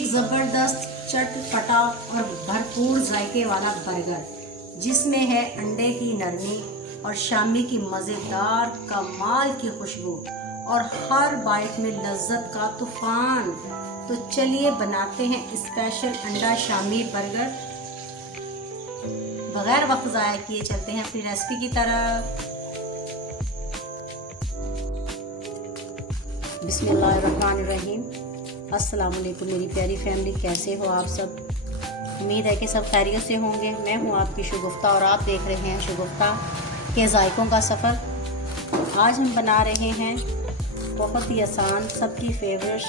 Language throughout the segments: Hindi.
एक ज़बरदस्त चटपटा और भरपूर जायके वाला बर्गर जिसमें है अंडे की नरमी और शामी की मज़ेदार कमाल की खुशबू और हर बाइट में लज्जत का तूफान। तो चलिए बनाते हैं स्पेशल अंडा शामी बर्गर। बगैर वक्त ज़ाया किए चलते हैं अपनी रेसिपी की तरफ। बिस्मिल्लाहिर्रहमानिर्रहीम। अस्सलाम वालेकुम मेरी प्यारी फैमिली, कैसे हो आप सब? उम्मीद है कि सब खैरियत से होंगे। मैं हूं आपकी शगुफ्ता और आप देख रहे हैं शगुफ्ता के जायकों का सफ़र। आज हम बना रहे हैं बहुत ही आसान सबकी फेवरेट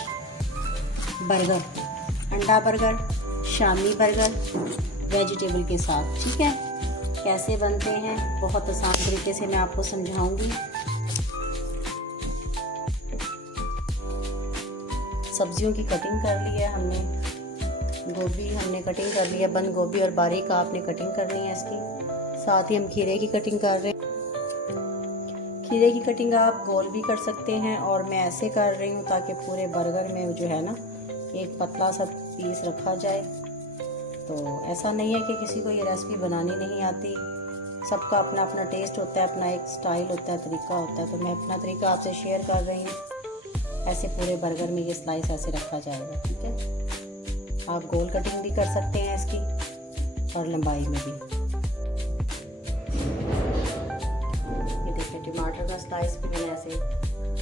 बर्गर, अंडा बर्गर, शामी बर्गर वेजिटेबल के साथ। ठीक है, कैसे बनते हैं बहुत आसान तरीके से मैं आपको समझाऊंगी। सब्जियों की कटिंग कर ली है हमने, गोभी हमने कटिंग कर ली है, बंद गोभी और बारीक आपने कटिंग करनी है इसकी। साथ ही हम खीरे की कटिंग कर रहे हैं। खीरे की कटिंग आप गोल भी कर सकते हैं और मैं ऐसे कर रही हूँ ताकि पूरे बर्गर में जो है ना एक पतला सा पीस रखा जाए। तो ऐसा नहीं है कि किसी को ये रेसिपी बनानी नहीं आती, सबका अपना अपना टेस्ट होता है, अपना एक स्टाइल होता है, तरीका होता है। तो मैं अपना तरीका आपसे शेयर कर रही हूँ। ऐसे पूरे बर्गर में ये स्लाइस ऐसे रखा जाएगा। ठीक है, आप गोल कटिंग भी कर सकते हैं इसकी और लंबाई में भी। ये देखिए टमाटर का स्लाइस भी मैंने ऐसे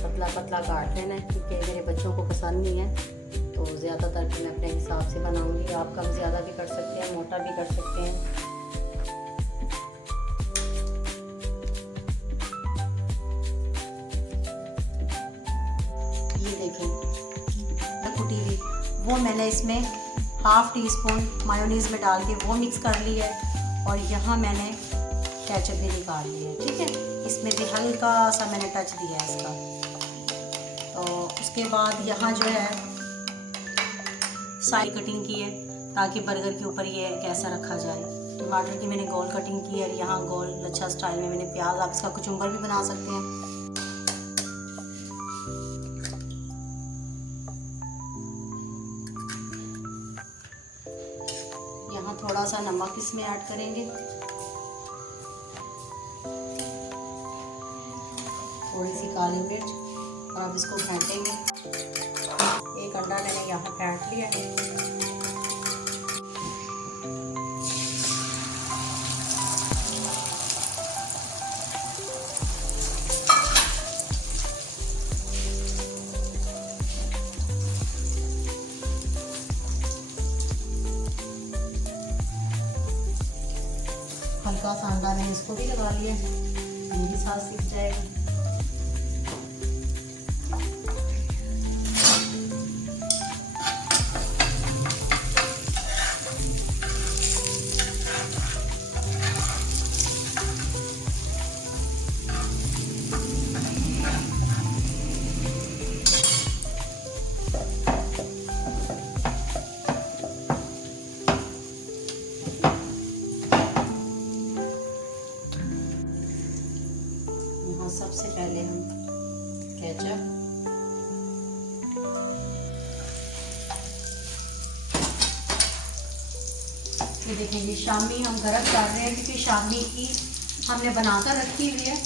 पतला पतला काट लेना है क्योंकि मेरे बच्चों को पसंद नहीं है। तो ज़्यादातर मैं अपने हिसाब से बनाऊंगी। आप कम ज़्यादा भी कर सकते हैं, मोटा भी कर सकते हैं। ये देखें कुटी हुई वो मैंने इसमें हाफ़ टी स्पून मायोनीज़ में डाल के वो मिक्स कर ली है और यहाँ मैंने केचप भी निकाल लिया है। ठीक है, इसमें भी हल्का सा मैंने टच दिया है इसका। तो उसके बाद यहाँ जो है सारी कटिंग की है ताकि बर्गर के ऊपर ये कैसा रखा जाए। टमाटर की मैंने गोल कटिंग की है और यहाँ गोल लच्छा स्टाइल में मैंने प्याज, आप इसका कचुम्बर भी बना सकते हैं। यहाँ थोड़ा सा नमक इसमें ऐड करेंगे, थोड़ी सी काली मिर्च और अब इसको फेंटेंगे। एक अंडा मैंने यहाँ फेंट लिया है। हल्का सा अंडा मैंने इसको भी लगा लिया, ये भी साथ सीख जाएगा। सबसे पहले हम केचप, ये देखिए ये शामी हम गरम कर रहे हैं क्योंकि शामी की हमने बनाकर रखी हुई है।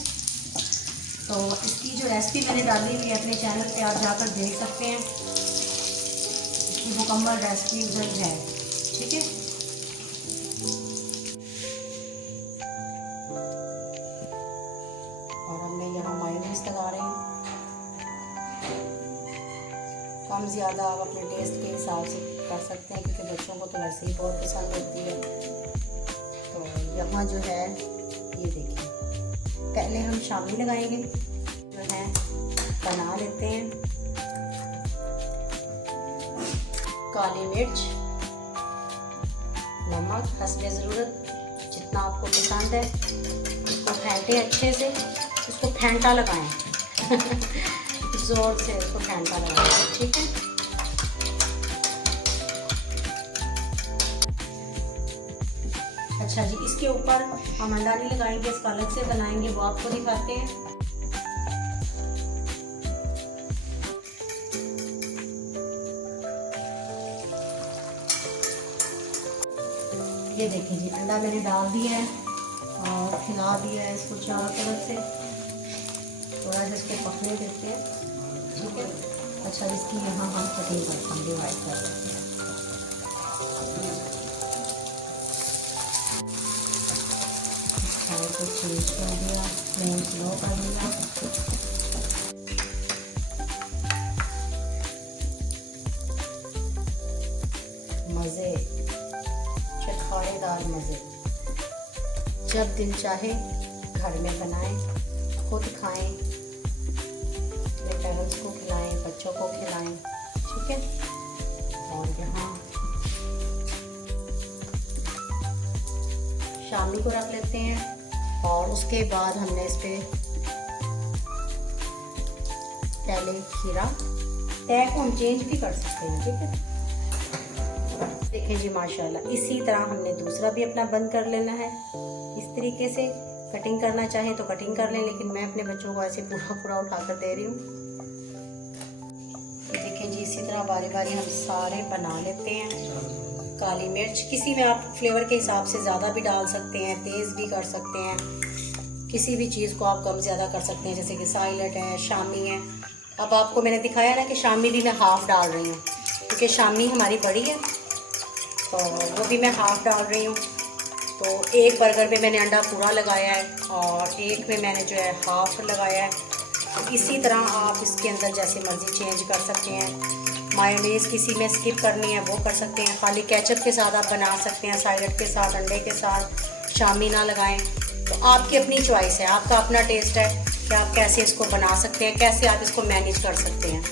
तो इसकी जो रेसिपी मैंने डाली हुई है अपने चैनल पे, आप जाकर देख सकते हैं। इसकी मुकम्मल रेसिपी उधर है। ठीक है, और हमने यहाँ मायोनीज़ लगा रहे हैं। कम ज़्यादा आप अपने टेस्ट के हिसाब से कर सकते हैं क्योंकि बच्चों को तो वैसे ही बहुत पसंद होती है। तो यहाँ जो है ये देखिए, पहले हम शामी लगाएंगे, जो है बना लेते हैं। काली मिर्च, नमक हस्बे ज़रूरत जितना आपको पसंद है। इसको फेंटे अच्छे से, इसको फेंटा लगाएं जोर से इसको फेंटा लगाएं। ठीक है, अच्छा जी, इसके ऊपर हम अंडा नहीं लगाएंगे, इसका अलग से बनाएंगे, वो आपको दिखाते हैं। ये देखिए जी, अंडा मैंने डाल दिया है और खिला दिया है इसको चारों तरफ से। थोड़ा सा इसको पकने देते हैं, ठीक है। अच्छा, इसकी यहाँ हम कटिंग करते हैं, डिवाइड कर देते हैं। साइड को चेंज कर दिया, फ्लेम स्लो कर दिया। मज़े, चटखारेदार मज़े। जब दिल चाहे घर में बनाएं, खुद खाएं, अपने पेरेंट्स को खिलाएं, बच्चों को खिलाएं, ठीक है। और यहाँ शामी को रख लेते हैं और उसके बाद हमने इस पे पहले खीरा, तय को हम चेंज भी कर सकते हैं, ठीक है। देखें जी माशाल्लाह, इसी तरह हमने दूसरा भी अपना बंद कर लेना है। इस तरीके से कटिंग करना चाहे तो कटिंग कर लें, लेकिन मैं अपने बच्चों को ऐसे पूरा पूरा उठाकर दे रही हूँ। देखें जी, इसी तरह बारी बारी हम सारे बना लेते हैं। काली मिर्च किसी में आप फ्लेवर के हिसाब से ज़्यादा भी डाल सकते हैं, तेज़ भी कर सकते हैं। किसी भी चीज़ को आप कम ज़्यादा कर सकते हैं, जैसे कि साइलेट है, शामी है। अब आपको मैंने दिखाया ना कि शामी भी मैं हाफ़ डाल रही हूँ, क्योंकि शामी हमारी बड़ी है तो वो भी मैं हाफ़ डाल रही हूँ। तो एक बर्गर में मैंने अंडा पूरा लगाया है और एक में मैंने जो है हाफ़ लगाया है। तो इसी तरह आप इसके अंदर जैसे मर्ज़ी चेंज कर सकते हैं। मायोनीज़ किसी में स्किप करनी है वो कर सकते हैं, खाली केचप के साथ आप बना सकते हैं, साइलेट के साथ, अंडे के साथ, शामी ना लगाएं। तो आपकी अपनी चॉइस है, आपका अपना टेस्ट है कि आप कैसे इसको बना सकते हैं, कैसे आप इसको मैनेज कर सकते हैं।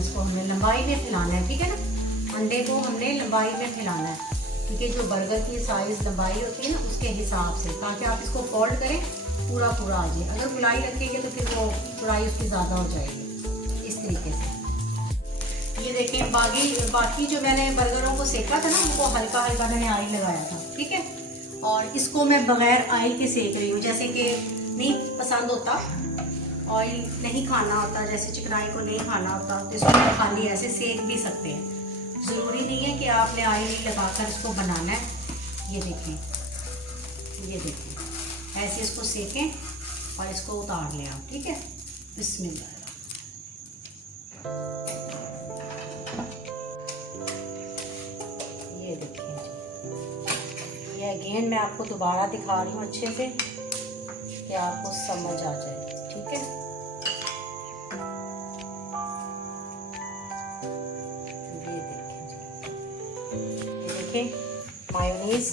इसको हमने लंबाई में फैलाना है, ठीक है ना। अंडे को हमने लंबाई में फैलाना है, क्योंकि जो बर्गर की साइज़ लंबाई होती है ना उसके हिसाब से, ताकि आप इसको फोल्ड करें पूरा पूरा आ जाए। अगर गुलाई रखेंगे तो फिर वो चौड़ाई उसकी ज़्यादा हो जाएगी। इस तरीके से ये देखें, बाकी जो मैंने बर्गरों को सेका था ना, उनको हल्का हल्का मैंने ऑयल लगाया था, ठीक है। और इसको मैं बगैर ऑयल के सेक रही हूँ, जैसे कि नहीं पसंद होता, ऑयल नहीं खाना होता, जैसे चिकनाई को नहीं खाना होता, तो इसको खाली ऐसे सेक भी सकते हैं। ज़रूरी नहीं है कि आपने ऑयल लगाकर इसको बनाना है। ये देखें, ऐसे इसको सेकें और इसको उतार लें आप, ठीक है। बिस्मिल्लाह। ये देखिए जी, ये अगेन मैं आपको दोबारा दिखा रही हूँ अच्छे से कि आपको समझ आ जाए, ठीक है। ये देखें मायोनीज,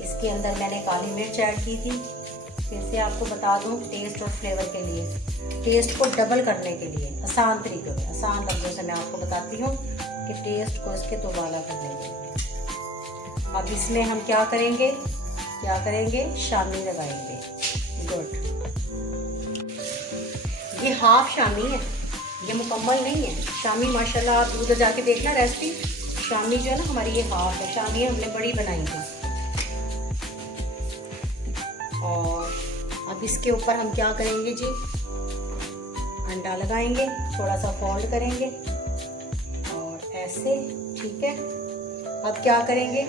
इसके अंदर मैंने काली मिर्च ऐड की थी। फिर से आपको बता दूं, टेस्ट और फ्लेवर के लिए, टेस्ट को डबल करने के लिए आसान तरीके में, आसान लफ्ज़ों से मैं आपको बताती हूँ कि टेस्ट को इसके दोबारा करने के लिए। अब इसमें हम क्या करेंगे, शामी लगाएंगे। गुड, ये हाफ शामी है, ये मुकम्मल नहीं है। शामी माशाल्लाह आप उधर जाके देखना रेसिपी, शामी जो है ना हमारी ये हाफ है, शामी हमने बड़ी बनाई थी। और अब इसके ऊपर हम क्या करेंगे जी, अंडा लगाएंगे, थोड़ा सा फोल्ड करेंगे और ऐसे, ठीक है। अब क्या करेंगे,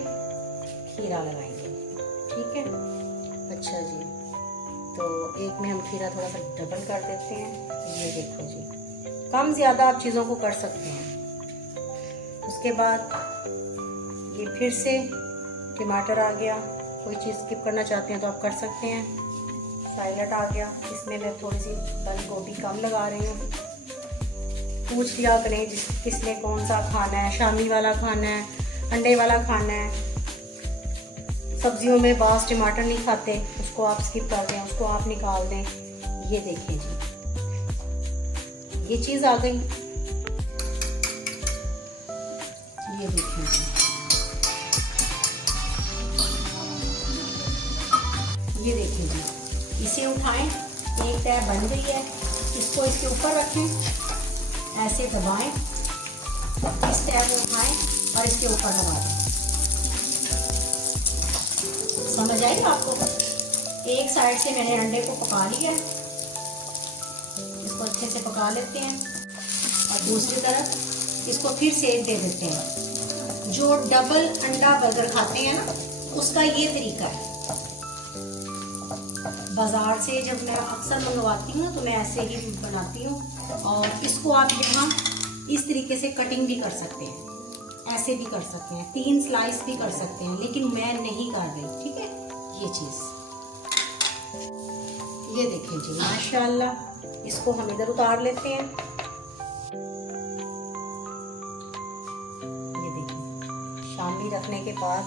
खीरा लगाएंगे, ठीक है। अच्छा जी, तो एक में हम खीरा थोड़ा सा डबल कर देते हैं। ये देखो जी, कम ज़्यादा आप चीज़ों को कर सकते हैं। उसके बाद ये फिर से टमाटर आ गया, कोई चीज़ स्किप करना चाहते हैं तो आप कर सकते हैं। साइलेट आ गया, इसमें मैं थोड़ी सी बंद गोभी कम लगा रही हूँ। पूछ लिया करें किसने कौन सा खाना है, शामी वाला खाना है, अंडे वाला खाना है। सब्जियों में बास टमाटर नहीं खाते, उसको आप स्किप कर दें, उसको आप निकाल दें। ये देखिए जी, ये चीज़ आ गई। ये देखिए जी, ये देखिए जी, इसे उठाएं, एक तय बन गई है, इसको इसके ऊपर रखें, ऐसे दबाएं, इस तय को उठाएं और इसके ऊपर दबा दें। समझ आई आपको? एक साइड से मैंने अंडे को पका लिया, इसको अच्छे से पका लेते हैं और दूसरी तरफ इसको फिर सेक दे देते हैं। जो डबल अंडा बर्गर खाते हैं ना, उसका ये तरीका है। बाज़ार से जब मैं अक्सर मंगवाती हूँ तो मैं ऐसे ही बनाती हूँ। और इसको आप यहाँ इस तरीके से कटिंग भी कर सकते हैं, ऐसे भी कर सकते हैं, 3 स्लाइस भी कर सकते हैं, लेकिन मैं नहीं कर रही। ठीक है, ये चीज़ ये देखें जी, माशाल्लाह। इसको हम इधर उतार लेते हैं। ये देखिए, शामी रखने के बाद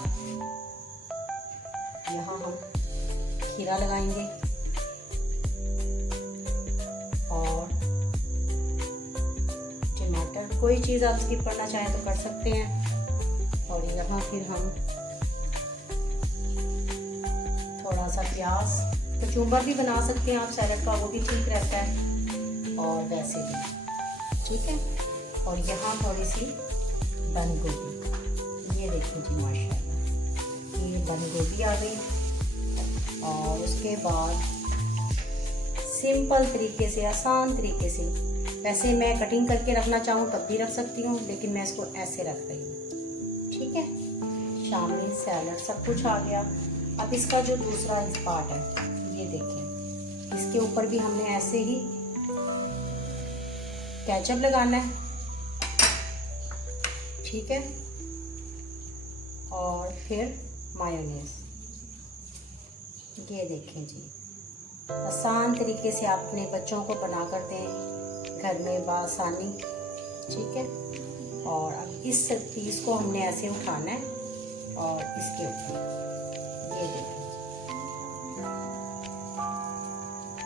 यहाँ हम खीरा लगाएंगे और टमाटर, कोई चीज़ आप स्किप करना चाहें तो कर सकते हैं। और यहाँ फिर हम थोड़ा सा प्याज, कचूम्बर भी बना सकते हैं आप सैलड का, वो भी ठीक रहता है, और वैसे भी ठीक है। और यहाँ थोड़ी सी बंद गोभी, ये देखो जी माशाल्लाह, ये बंद गोभी आ गई। और उसके बाद सिंपल तरीके से, आसान तरीके से, वैसे मैं कटिंग करके रखना चाहूँ तब भी रख सकती हूँ, लेकिन मैं इसको ऐसे रख रही हूँ। ठीक है, शामी सैलड सब कुछ आ गया। अब इसका जो दूसरा पार्ट है, ये देखें, इसके ऊपर भी हमने ऐसे ही केचप लगाना है। ठीक है, और फिर मायोनीज। ये देखें जी, आसान तरीके से आप अपने बच्चों को बना कर दें घर में बआसानी। ठीक है, और अब इस पीस को हमने ऐसे उठाना है और इसके ऊपर ये देखें,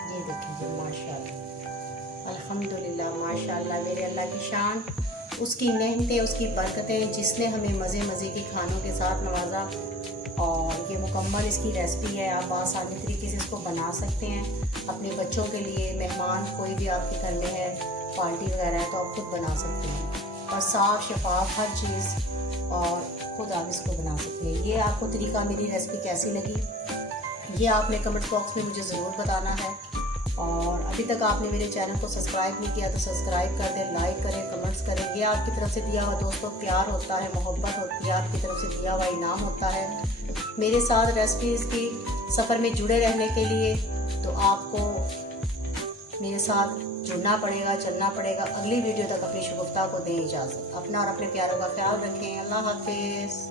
ये देखें जी माशाल्लाह, अल्हम्दुलिल्लाह, माशाल्लाह। मेरे अल्लाह की शान, उसकी नेमतें, उसकी बरकतें, जिसने हमें मज़े मज़े की खानों के साथ नवाजा। और ये मुकम्मल इसकी रेसिपी है, आप आसानी तरीके से इसको बना सकते हैं अपने बच्चों के लिए। मेहमान कोई भी आपके घर में है, पार्टी वगैरह है, तो आप खुद बना सकते हैं, और साफ़ शफाफ हर चीज़, और खुद आप इसको बना सकते हैं। ये आपको तरीका, मेरी रेसिपी कैसी लगी, ये आपने कमेंट बॉक्स में मुझे ज़रूर बताना है। और अभी तक आपने मेरे चैनल को सब्सक्राइब नहीं किया तो सब्सक्राइब कर दें, लाइक करें, कमेंट्स करें। ये आपकी तरफ से दिया हुआ दोस्तों प्यार होता है, मोहब्बत होती है, आपकी तरफ से दिया हुआ इनाम होता है। मेरे साथ रेसिपीज़ की सफ़र में जुड़े रहने के लिए तो आपको मेरे साथ जुड़ना पड़ेगा, चलना पड़ेगा। अगली वीडियो तक अपनी शुभकामनाओं को दें इजाज़त। अपना और अपने प्यारों का ख्याल रखें। अल्लाह हाफिज़।